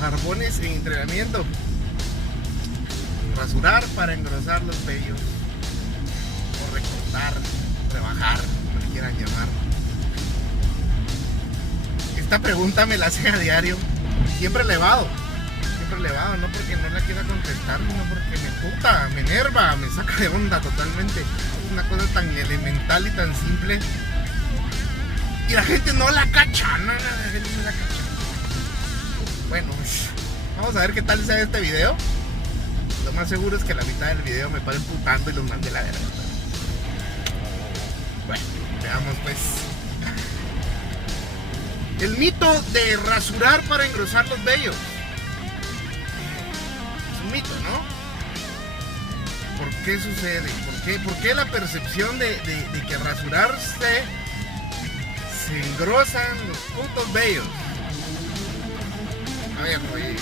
Barbones en entrenamiento. Rasurar para engrosar los vellos. O recortar, rebajar, como le quieran llamar. Esta pregunta me la hacen a diario. Siempre elevado, no porque no la quiera contestar, sino porque me puta, me enerva, me saca de onda totalmente. Es una cosa tan elemental y tan simple. Y la gente no la cacha, no, la gente no la cacha. Bueno, vamos a ver qué tal sea este video. Lo más seguro es que la mitad del video me paren putando y los mande la verga. Bueno, veamos pues. El mito de rasurar para engrosar los vellos. Es un mito, ¿no? ¿Por qué sucede? ¿Por qué la percepción de que rasurarse se engrosan los putos vellos? A ver, güey.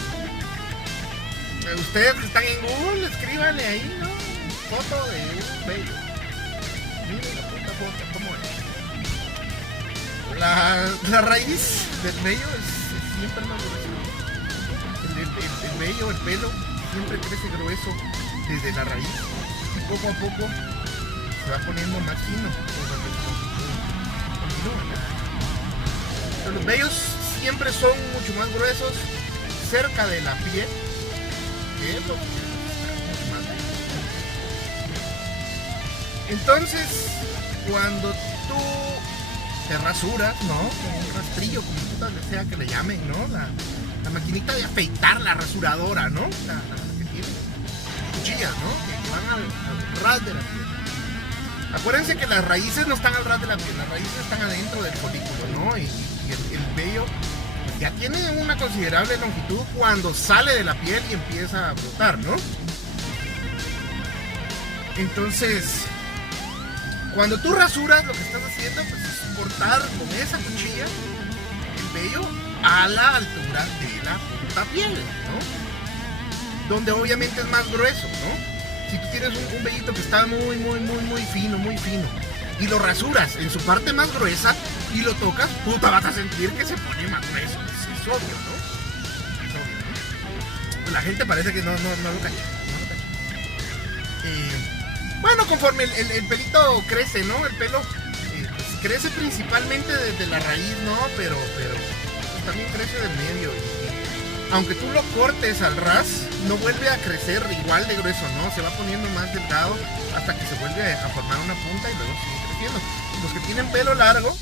Ustedes que están en Google, escríbanle ahí, ¿no? Foto de un vello. Miren la puta foto, ¿cómo es? La raíz del vello es siempre más grueso. El vello, el pelo, siempre crece grueso desde la raíz. Y poco a poco se va poniendo más fino. Pero los vellos siempre son mucho más gruesos cerca de la piel. Que es lo que está mucho más bello. Entonces, cuando tú te rasuras, ¿no? Con un rastrillo, como puta sea que le llamen, ¿no? La maquinita de afeitar, la rasuradora, ¿no? La que tiene cuchillas, ¿no? Que van al ras de la piel. Acuérdense que las raíces no están al ras de la piel, las raíces están adentro del folículo, ¿no? Y el vello pues, ya tiene una considerable longitud cuando sale de la piel y empieza a brotar, ¿no? Entonces, cuando tú rasuras, lo que estás haciendo pues, es cortar con esa cuchilla el vello a la altura de la puta piel, ¿no? Donde obviamente es más grueso, ¿no? Si tú tienes un vellito que está muy fino, y lo rasuras en su parte más gruesa y lo tocas, puta, vas a sentir que se pone más grueso. Es obvio, ¿no? Es obvio, ¿no? La gente parece que no lo cacha. Bueno, conforme el pelito crece, ¿no? El pelo pues, crece principalmente desde la raíz, ¿no? Pero pues, también crece del medio. Y aunque tú lo cortes al ras, no vuelve a crecer igual de grueso, ¿no? Se va poniendo más delgado hasta que se vuelve a formar una punta y luego sigue creciendo. Los que tienen pelo largo,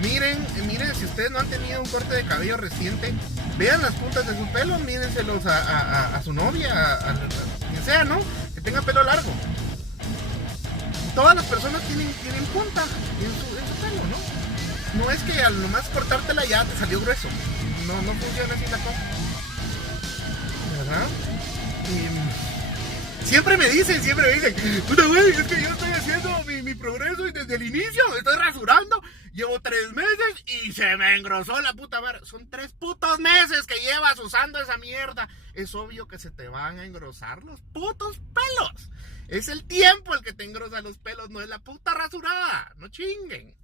miren, si ustedes no han tenido un corte de cabello reciente, vean las puntas de su pelo, mírenselos a su novia, a quien sea, ¿no? Que tenga pelo largo. Todas las personas tienen punta en su pelo, ¿no? No es que al nomás cortártela ya te salió grueso. No funciona así la cosa. ¿Verdad? Y siempre me dicen, puta güey, es que yo estoy haciendo mi progreso y desde el inicio me estoy rasurando. Llevo 3 meses y se me engrosó la puta madre. Son 3 putos meses que llevas usando esa mierda. Es obvio que se te van a engrosar los putos pelos. Es el tiempo el que te engrosa los pelos, no es la puta rasurada. No chinguen.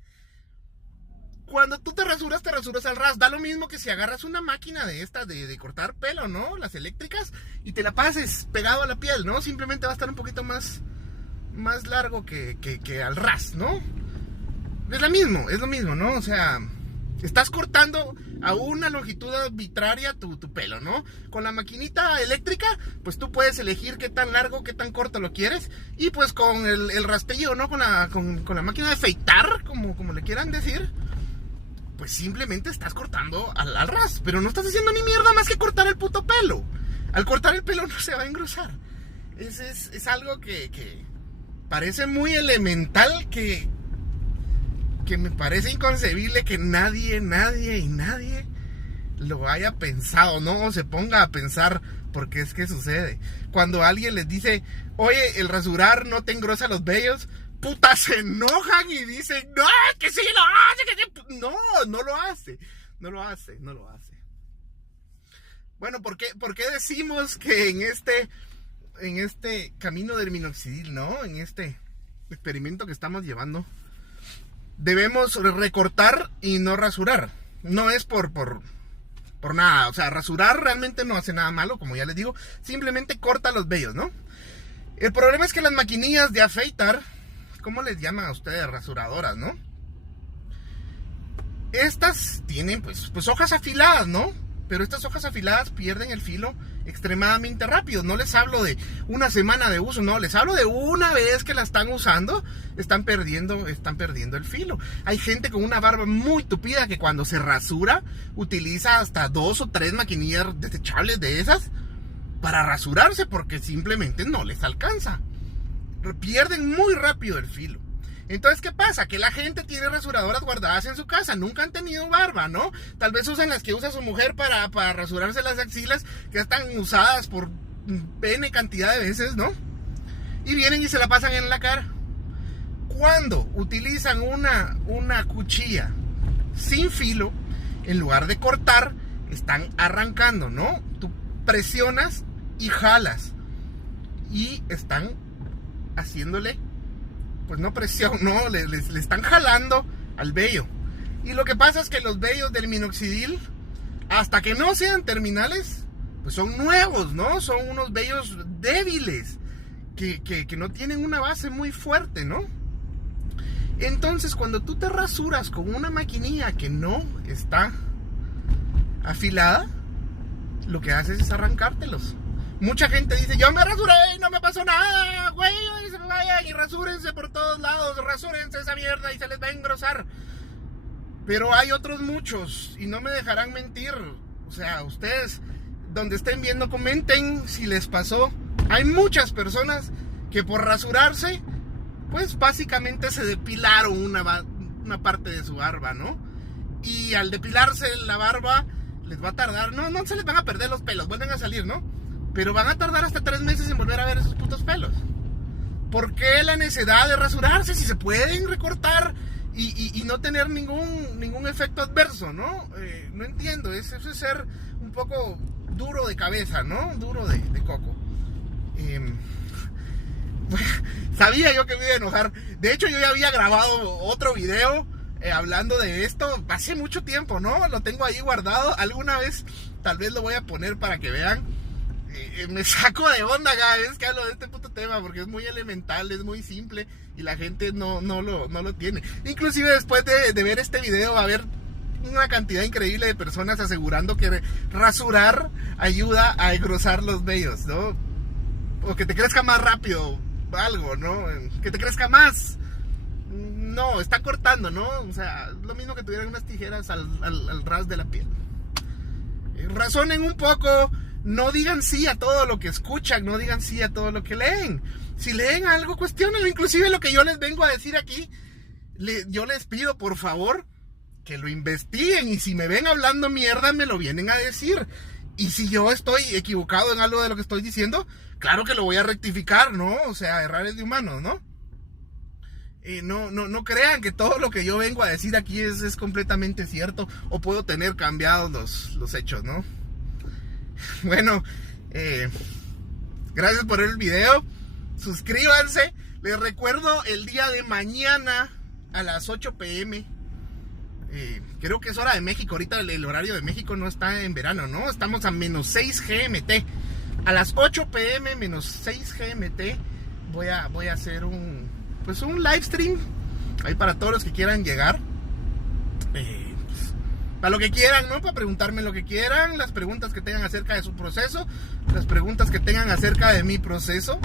Cuando tú te rasuras al ras. Da lo mismo que si agarras una máquina de estas de cortar pelo, ¿no? Las eléctricas. Y te la pases pegado a la piel, ¿no? Simplemente va a estar un poquito más largo que al ras, ¿no? Es lo mismo, ¿no? O sea, estás cortando a una longitud arbitraria tu pelo, ¿no? Con la maquinita eléctrica, pues tú puedes elegir qué tan largo, qué tan corto lo quieres. Y pues con el rastrillo, ¿no? Con la máquina de afeitar, como le quieran decir, pues simplemente estás cortando al ras. Pero no estás haciendo ni mierda más que cortar el puto pelo. Al cortar el pelo no se va a engrosar. Es algo que parece muy elemental, que me parece inconcebible que nadie lo haya pensado, ¿no? O se ponga a pensar por qué es que sucede. Cuando alguien les dice, oye, el rasurar no te engrosa los vellos, puta, se enojan y dicen, no, que sí lo hace, que sí. No lo hace. Bueno, ¿por qué decimos que en este camino del minoxidil, ¿no? En este experimento que estamos llevando, debemos recortar y no rasurar? No es por por nada. O sea, rasurar realmente no hace nada malo, como ya les digo. Simplemente corta los vellos, ¿no? El problema es que las maquinillas de afeitar, ¿cómo les llaman a ustedes? Rasuradoras, ¿no? Estas tienen pues hojas afiladas, ¿no? Pero estas hojas afiladas pierden el filo extremadamente rápido. No les hablo de una semana de uso, no, les hablo de una vez que la están usando, están perdiendo el filo. Hay gente con una barba muy tupida que cuando se rasura utiliza hasta 2 o 3 maquinillas desechables de esas para rasurarse porque simplemente no les alcanza. Pierden muy rápido el filo. Entonces, ¿qué pasa? Que la gente tiene rasuradoras guardadas en su casa, nunca han tenido barba, ¿no? Tal vez usan las que usa su mujer para rasurarse las axilas, que están usadas por N cantidad de veces, ¿no? Y vienen y se la pasan en la cara. Cuando utilizan una cuchilla sin filo, en lugar de cortar, están arrancando, ¿no? Tú presionas y jalas. Y están haciéndole... pues no presión, no, le están jalando al vello. Y lo que pasa es que los vellos del minoxidil, hasta que no sean terminales, pues son nuevos, ¿no? Son unos vellos débiles, que no tienen una base muy fuerte, ¿no? Entonces, cuando tú te rasuras con una maquinilla que no está afilada, lo que haces es arrancártelos. Mucha gente dice, yo me rasuré y no me pasó nada, güey, y se vayan y rasúrense por todos lados, rasúrense esa mierda y se les va a engrosar. Pero hay otros muchos y no me dejarán mentir. O sea, ustedes, donde estén viendo, comenten si les pasó. Hay muchas personas que por rasurarse, pues básicamente se depilaron una parte de su barba, ¿no? Y al depilarse la barba, les va a tardar, no se les van a perder los pelos, vuelven a salir, ¿no? Pero van a tardar hasta 3 meses en volver a ver esos putos pelos. ¿Por qué la necesidad de rasurarse si se pueden recortar y no tener ningún efecto adverso, ¿no? No entiendo, eso es ser un poco duro de cabeza, ¿no? Duro de coco. Sabía yo que me iba a enojar. De hecho, yo ya había grabado otro video hablando de esto hace mucho tiempo, ¿no? Lo tengo ahí guardado. Alguna vez tal vez lo voy a poner para que vean. Me saco de onda cada vez que hablo de este puto tema porque es muy elemental, es muy simple y la gente no lo tiene. Inclusive después de ver este video va a haber una cantidad increíble de personas asegurando que rasurar ayuda a engrosar los vellos, ¿no? O que te crezca más rápido, algo, ¿no? Que te crezca más. No, está cortando, ¿no? O sea, lo mismo que tuvieran unas tijeras al ras de la piel. Razonen un poco. No digan sí a todo lo que escuchan, no digan sí a todo lo que leen. Si leen algo, cuestionenlo. Inclusive lo que yo les vengo a decir aquí, yo les pido por favor que lo investiguen. Y si me ven hablando mierda, me lo vienen a decir. Y si yo estoy equivocado en algo de lo que estoy diciendo, claro que lo voy a rectificar, ¿no? O sea, errores de humanos, ¿no? No crean que todo lo que yo vengo a decir aquí es completamente cierto. O puedo tener cambiados los hechos, ¿no? Bueno, gracias por ver el video. Suscríbanse. Les recuerdo el día de mañana a las 8 p.m. Creo que es hora de México. Ahorita el horario de México no está en verano, ¿no? Estamos a menos 6 GMT. A las 8 p.m. menos 6 GMT voy a hacer un live stream ahí para todos los que quieran llegar. Para lo que quieran, ¿no? Para preguntarme lo que quieran, las preguntas que tengan acerca de su proceso, las preguntas que tengan acerca de mi proceso,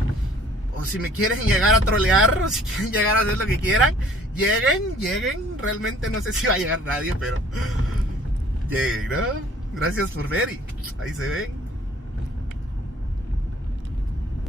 o si me quieren llegar a trolear, o si quieren llegar a hacer lo que quieran, lleguen, realmente no sé si va a llegar nadie, pero lleguen, ¿no? Gracias por ver y ahí se ven.